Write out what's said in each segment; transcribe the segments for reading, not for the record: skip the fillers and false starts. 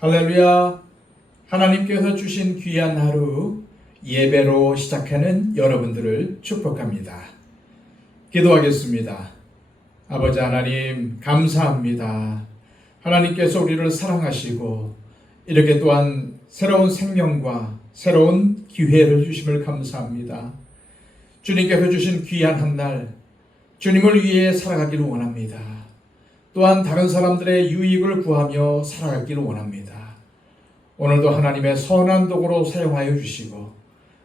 할렐루야. 하나님께서 주신 귀한 하루 예배로 시작하는 여러분들을 축복합니다. 기도하겠습니다. 아버지 하나님 감사합니다. 하나님께서 우리를 사랑하시고 이렇게 또한 새로운 생명과 새로운 기회를 주심을 감사합니다. 주님께서 주신 귀한 한 날 주님을 위해 살아가기를 원합니다. 또한 다른 사람들의 유익을 구하며 살아가기를 원합니다. 오늘도 하나님의 선한 도구로 사용하여 주시고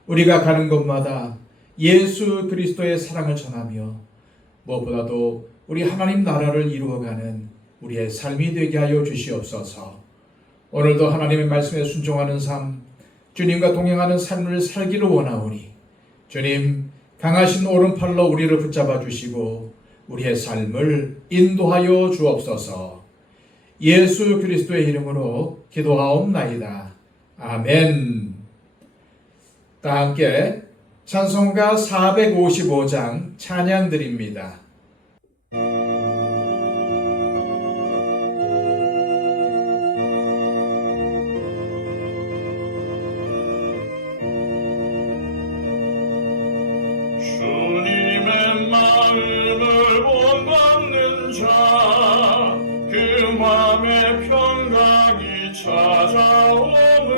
우리가 가는 곳마다 예수 그리스도의 사랑을 전하며 무엇보다도 우리 하나님 나라를 이루어가는 우리의 삶이 되게 하여 주시옵소서. 오늘도 하나님의 말씀에 순종하는 삶, 주님과 동행하는 삶을 살기를 원하오니 주님 강하신 오른팔로 우리를 붙잡아 주시고 우리의 삶을 인도하여 주옵소서. 예수 그리스도의 이름으로 기도하옵나이다. 아멘. 다 함께 찬송가 455장 찬양 드립니다. 주님의 마음을 본받는 자, 그 맘에 평강이 찾아오는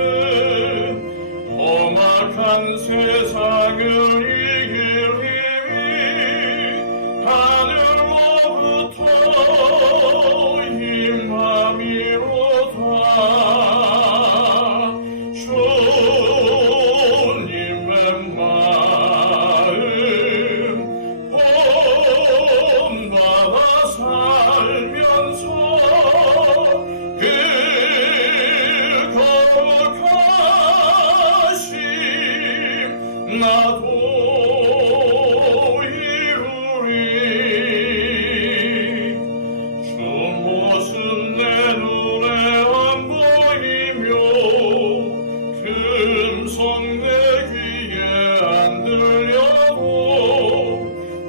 험악한 세상을 이길 힘이 하늘로부터 임함이로다. 주님의 마음 본받아 살면서 그 거룩하심 나도 이루리. 주 모습 내 눈에 안 보이며 금성 내 귀에 안 들려도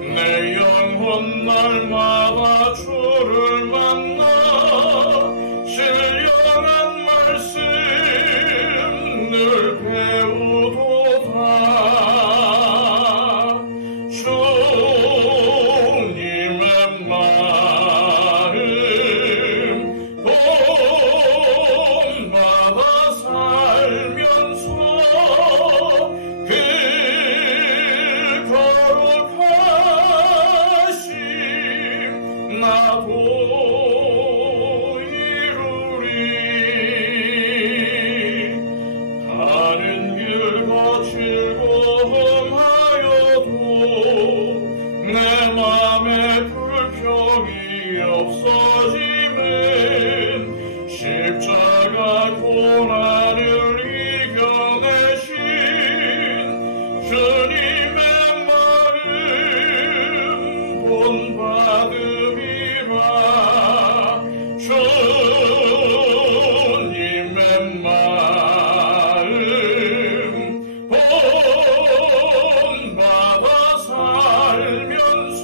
내 영혼 날마다 주를 만나 신령한 말씀 늘 배우도다. 주님의 마음 본받아 살면서 그 거룩하심 나도 이루리. 가는 길 거칠고 험하여도 내 맘에 불평이 없어지면 십자가 고난을 이겨내신 주님의 마음 본받음이라. 주님의 마음 본받아 살면서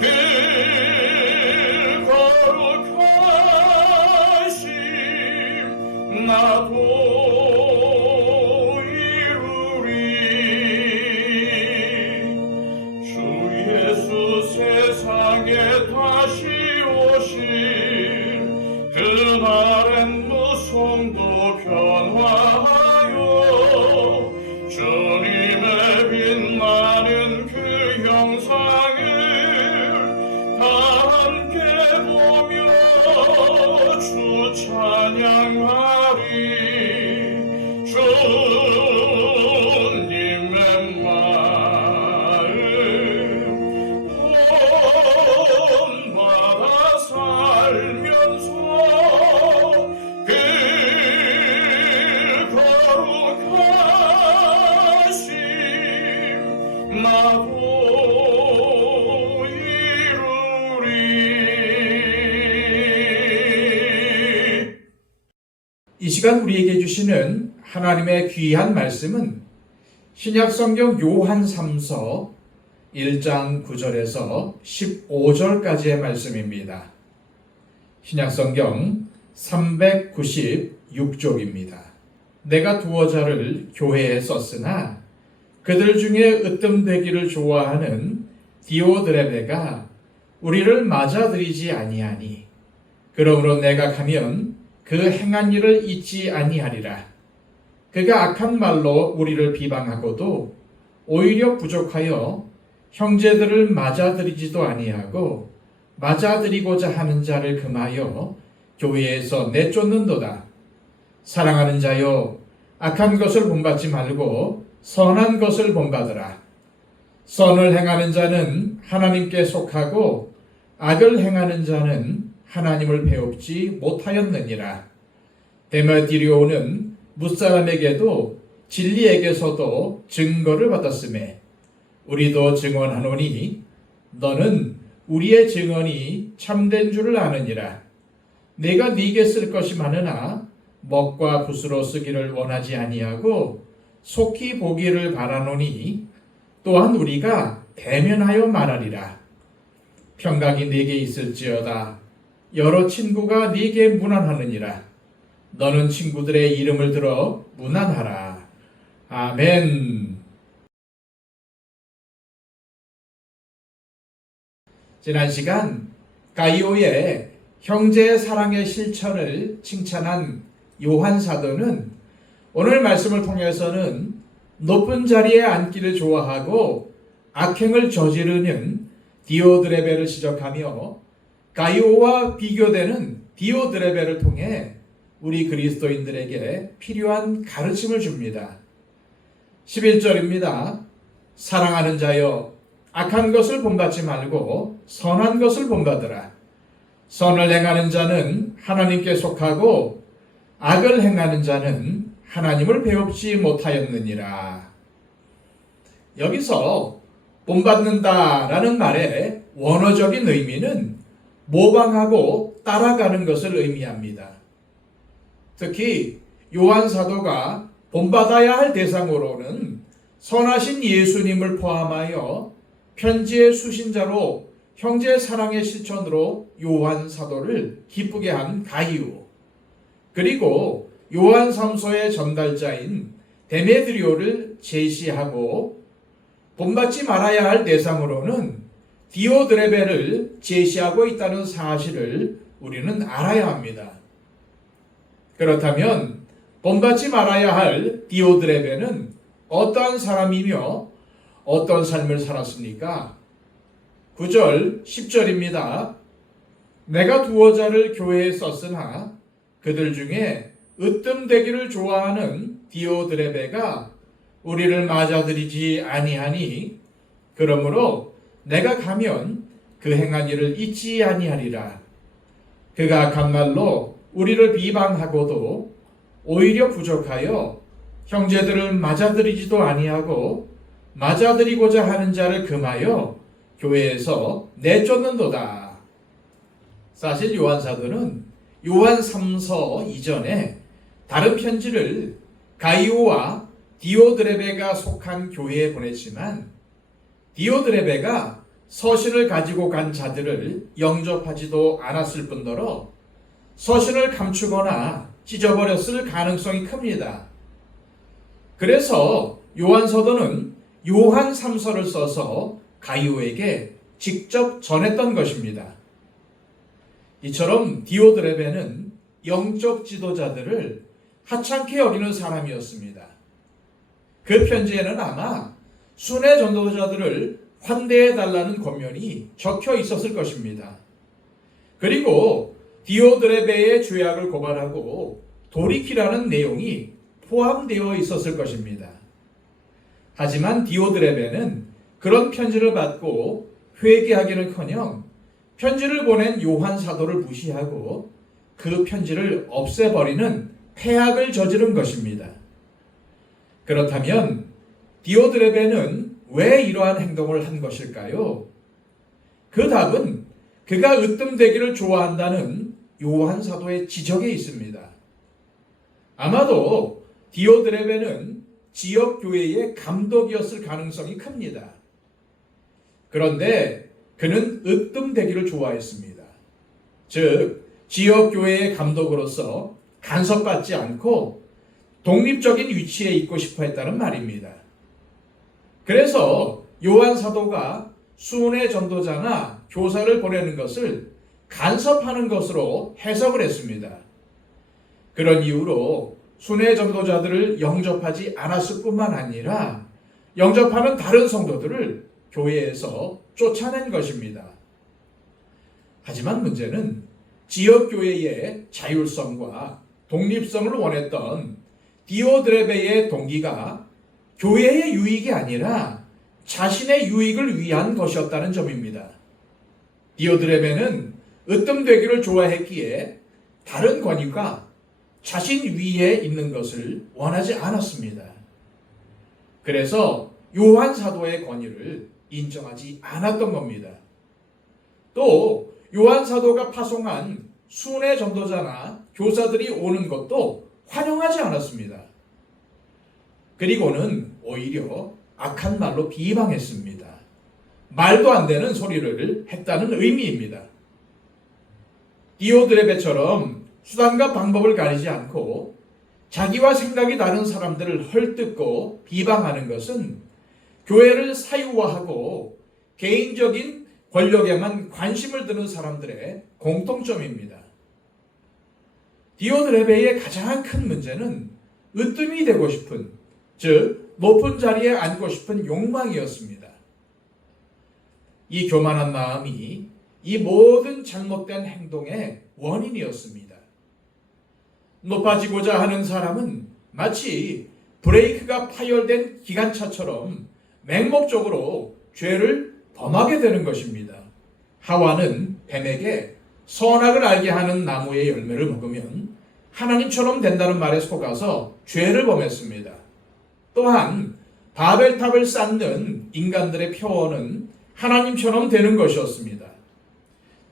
그 거룩하심 나도 이루리. 주 예수 세상에 다시 오실 그날엔 무성도 변화하여 주님의 빛나는 그 형상을 다 함께 보며 주 찬양하리. 주님의 마음 본받아 살면서 그 거룩하심 나도 이루리. 이 시간 우리에게 주시는 하나님의 귀한 말씀은 신약성경 요한 3서 1장 9절에서 15절까지의 말씀입니다. 신약성경 396쪽입니다. 내가 두어 자를 교회에 썼으나 그들 중에 으뜸되기를 좋아하는 디오드레베가 우리를 맞아들이지 아니하니 그러므로 내가 가면 그 행한 일을 잊지 아니하리라. 그가 악한 말로 우리를 비방하고도 오히려 부족하여 형제들을 맞아들이지도 아니하고 맞아들이고자 하는 자를 금하여 교회에서 내쫓는도다. 사랑하는 자여, 악한 것을 본받지 말고 선한 것을 본받으라. 선을 행하는 자는 하나님께 속하고 악을 행하는 자는 하나님을 배웁지 못하였느니라. 데메디리오는 무사람에게도 진리에게서도 증거를 받았으매 우리도 증언하노니 너는 우리의 증언이 참된 줄을 아느니라. 내가 네게 쓸 것이 많으나 먹과 붓으로 쓰기를 원하지 아니하고 속히 보기를 바라노니 또한 우리가 대면하여 말하리라. 평강이 네게 있을지어다. 여러 친구가 네게 문안하느니라. 너는 친구들의 이름을 들어 문안하라. 아멘. 지난 시간 가이오의 형제의 사랑의 실천을 칭찬한 요한 사도는 오늘 말씀을 통해서는 높은 자리에 앉기를 좋아하고 악행을 저지르는 디오드레베를 지적하며 가이오와 비교되는 디오드레베를 통해 우리 그리스도인들에게 필요한 가르침을 줍니다. 11절입니다. 사랑하는 자여, 악한 것을 본받지 말고 선한 것을 본받으라. 선을 행하는 자는 하나님께 속하고 악을 행하는 자는 하나님을 배웁지 못하였느니라. 여기서 본받는다라는 말의 원어적인 의미는 모방하고 따라가는 것을 의미합니다. 특히 요한 사도가 본받아야 할 대상으로는 선하신 예수님을 포함하여 편지의 수신자로 형제 사랑의 실천으로 요한 사도를 기쁘게 한 가이오, 그리고 요한 3서의 전달자인 데메드리오를 제시하고 본받지 말아야 할 대상으로는 디오드레베를 제시하고 있다는 사실을 우리는 알아야 합니다. 그렇다면 본받지 말아야 할 디오드레베는 어떠한 사람이며 어떤 삶을 살았습니까? 9절, 10절입니다. 내가 두어 자를 교회에 썼으나 그들 중에 으뜸되기를 좋아하는 디오드레베가 우리를 맞아들이지 아니하니 그러므로 내가 가면 그 행한 일을 잊지 아니하리라. 그가 악한 말로 우리를 비방하고도 오히려 부족하여 형제들을 맞아들이지도 아니하고 맞아들이고자 하는 자를 금하여 교회에서 내쫓는도다. 사실 요한 사도는 요한 3서 이전에 다른 편지를 가이오와 디오드레베가 속한 교회에 보냈지만 디오드레베가 서신을 가지고 간 자들을 영접하지도 않았을 뿐더러 서신을 감추거나 찢어버렸을 가능성이 큽니다. 그래서 요한 사도는 요한 3서를 써서 가이오에게 직접 전했던 것입니다. 이처럼 디오드레베는 영적 지도자들을 하찮게 여기는 사람이었습니다. 그 편지에는 아마 순회 전도자들을 환대해달라는 권면이 적혀 있었을 것입니다. 그리고 디오드레베의 죄악을 고발하고 돌이키라는 내용이 포함되어 있었을 것입니다. 하지만 디오드레베는 그런 편지를 받고 회개하기는커녕 편지를 보낸 요한 사도를 무시하고 그 편지를 없애버리는 폐악을 저지른 것입니다. 그렇다면 디오드레베는 왜 이러한 행동을 한 것일까요? 그 답은 그가 으뜸되기를 좋아한다는 요한 사도의 지적에 있습니다. 아마도 디오드레베는 지역 교회의 감독이었을 가능성이 큽니다. 그런데 그는 으뜸되기를 좋아했습니다. 즉 지역교회의 감독으로서 간섭받지 않고 독립적인 위치에 있고 싶어 했다는 말입니다. 그래서 요한 사도가 순회 전도자나 교사를 보내는 것을 간섭하는 것으로 해석을 했습니다. 그런 이유로 순회 전도자들을 영접하지 않았을 뿐만 아니라 영접하는 다른 성도들을 교회에서 쫓아낸 것입니다. 하지만 문제는 지역교회의 자율성과 독립성을 원했던 디오드레베의 동기가 교회의 유익이 아니라 자신의 유익을 위한 것이었다는 점입니다. 디오드레베는 으뜸되기를 좋아했기에 다른 권위가 자신 위에 있는 것을 원하지 않았습니다. 그래서 요한 사도의 권위를 인정하지 않았던 겁니다. 또 요한 사도가 파송한 순회 전도자나 교사들이 오는 것도 환영하지 않았습니다. 그리고는 오히려 악한 말로 비방했습니다. 말도 안 되는 소리를 했다는 의미입니다. 디오드레베처럼 수단과 방법을 가리지 않고 자기와 생각이 다른 사람들을 헐뜯고 비방하는 것은 교회를 사유화하고 개인적인 권력에만 관심을 두는 사람들의 공통점입니다. 디오드레베의 가장 큰 문제는 으뜸이 되고 싶은, 즉 높은 자리에 앉고 싶은 욕망이었습니다. 이 교만한 마음이 이 모든 잘못된 행동의 원인이었습니다. 높아지고자 하는 사람은 마치 브레이크가 파열된 기관차처럼 맹목적으로 죄를 범하게 되는 것입니다. 하와는 뱀에게 선악을 알게 하는 나무의 열매를 먹으면 하나님처럼 된다는 말에 속아서 죄를 범했습니다. 또한 바벨탑을 쌓는 인간들의 표어는 하나님처럼 되는 것이었습니다.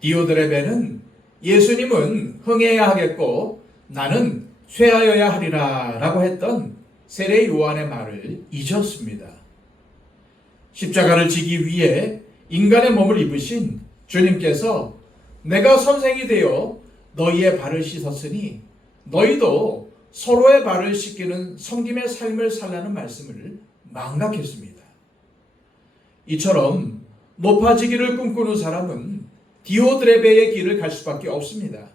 디오드레베는 예수님은 흥해야 하겠고 나는 쇠하여야 하리라 라고 했던 세례 요한의 말을 잊었습니다. 십자가를 지기 위해 인간의 몸을 입으신 주님께서 내가 선생이 되어 너희의 발을 씻었으니 너희도 서로의 발을 씻기는 섬김의 삶을 살라는 말씀을 망각했습니다. 이처럼 높아지기를 꿈꾸는 사람은 디오드레베의 길을 갈 수밖에 없습니다.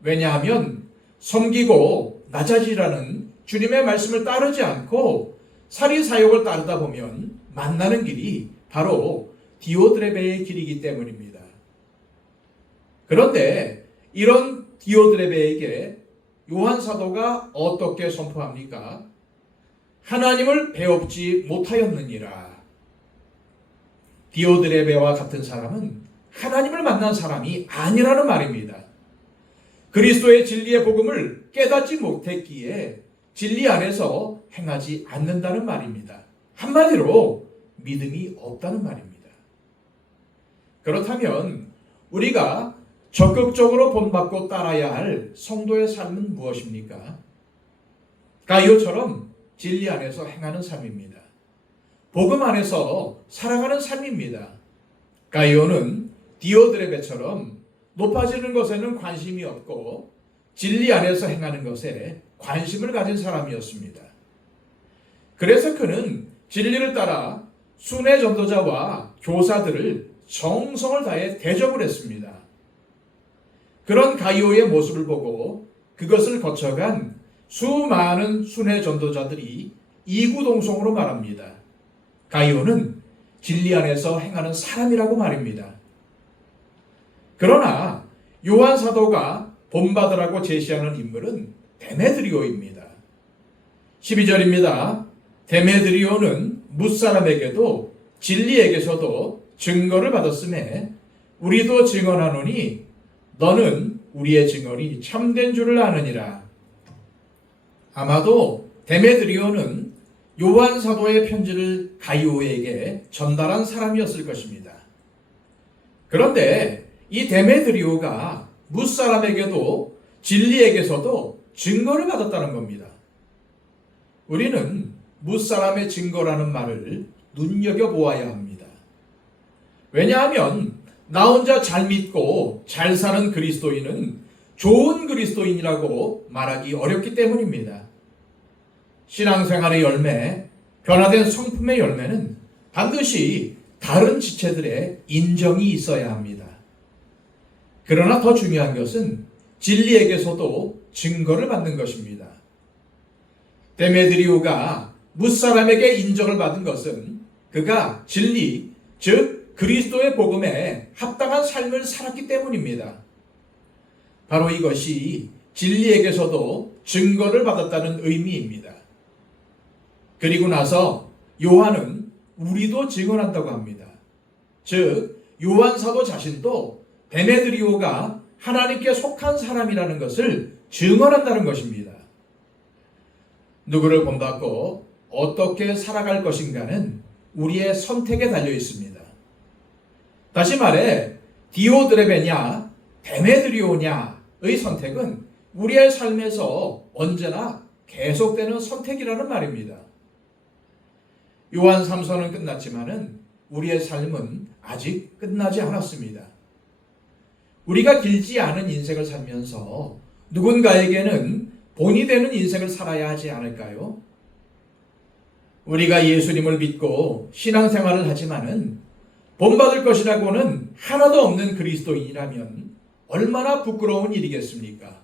왜냐하면 섬기고 낮아지라는 주님의 말씀을 따르지 않고 사리사욕을 따르다 보면 만나는 길이 바로 디오드레베의 길이기 때문입니다. 그런데 이런 디오드레베에게 요한 사도가 어떻게 선포합니까? 하나님을 배웁지 못하였느니라. 디오드레베와 같은 사람은 하나님을 만난 사람이 아니라는 말입니다. 그리스도의 진리의 복음을 깨닫지 못했기에 진리 안에서 행하지 않는다는 말입니다. 한마디로 믿음이 없다는 말입니다. 그렇다면 우리가 적극적으로 본받고 따라야 할 성도의 삶은 무엇입니까? 가이오처럼 진리 안에서 행하는 삶입니다. 복음 안에서 살아가는 삶입니다. 가이오는 디오드레베처럼 높아지는 것에는 관심이 없고 진리 안에서 행하는 것에 관심을 가진 사람이었습니다. 그래서 그는 진리를 따라 순회 전도자와 교사들을 정성을 다해 대접을 했습니다. 그런 가이오의 모습을 보고 그것을 거쳐간 수많은 순회 전도자들이 이구동성으로 말합니다. 가이오는 진리 안에서 행하는 사람이라고 말입니다. 그러나 요한 사도가 본받으라고 제시하는 인물은 데메드리오입니다. 12절입니다. 데메드리오는 뭇사람에게도 진리에게서도 증거를 받았음에 우리도 증언하노니 너는 우리의 증언이 참된 줄을 아느니라. 아마도 데메드리오는 요한 사도의 편지를 가이오에게 전달한 사람이었을 것입니다. 그런데 이 데메드리오가 뭇사람에게도 진리에게서도 증거를 받았다는 겁니다. 우리는 뭇사람의 증거라는 말을 눈여겨보아야 합니다. 왜냐하면 나 혼자 잘 믿고 잘 사는 그리스도인은 좋은 그리스도인이라고 말하기 어렵기 때문입니다. 신앙생활의 열매, 변화된 성품의 열매는 반드시 다른 지체들의 인정이 있어야 합니다. 그러나 더 중요한 것은 진리에게서도 증거를 받는 것입니다. 데메드리오가 무사람에게 인정을 받은 것은 그가 진리, 즉 그리스도의 복음에 합당한 삶을 살았기 때문입니다. 바로 이것이 진리에게서도 증거를 받았다는 의미입니다. 그리고 나서 요한은 우리도 증언한다고 합니다. 즉 요한 사도 자신도 데메드리오가 하나님께 속한 사람이라는 것을 증언한다는 것입니다. 누구를 본받고 어떻게 살아갈 것인가는 우리의 선택에 달려 있습니다. 다시 말해 디오드레베냐 데메드리오냐의 선택은 우리의 삶에서 언제나 계속되는 선택이라는 말입니다. 요한 3서는 끝났지만은 우리의 삶은 아직 끝나지 않았습니다. 우리가 길지 않은 인생을 살면서 누군가에게는 본이 되는 인생을 살아야 하지 않을까요? 우리가 예수님을 믿고 신앙생활을 하지만은 본받을 것이라고는 하나도 없는 그리스도인이라면 얼마나 부끄러운 일이겠습니까?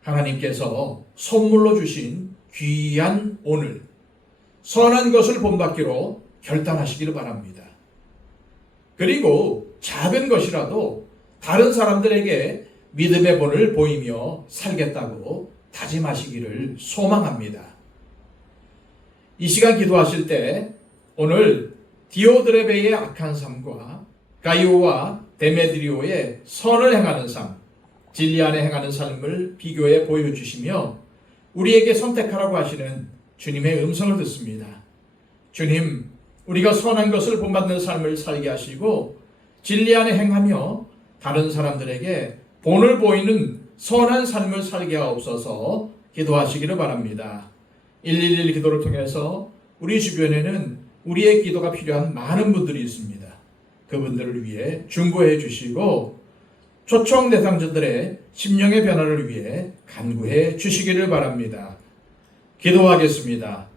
하나님께서 선물로 주신 귀한 오늘, 선한 것을 본받기로 결단하시기를 바랍니다. 그리고 작은 것이라도 다른 사람들에게 믿음의 본을 보이며 살겠다고 다짐하시기를 소망합니다. 이 시간 기도하실 때 오늘 디오드레베의 악한 삶과 가이오와 데메드리오의 선을 행하는 삶, 진리 안에 행하는 삶을 비교해 보여주시며 우리에게 선택하라고 하시는 주님의 음성을 듣습니다. 주님, 우리가 선한 것을 본받는 삶을 살게 하시고 진리 안에 행하며 다른 사람들에게 본을 보이는 선한 삶을 살게 하옵소서 기도하시기를 바랍니다. 111 기도를 통해서 우리 주변에는 우리의 기도가 필요한 많은 분들이 있습니다. 그분들을 위해 중보해 주시고 초청 대상자들의 심령의 변화를 위해 간구해 주시기를 바랍니다. 기도하겠습니다.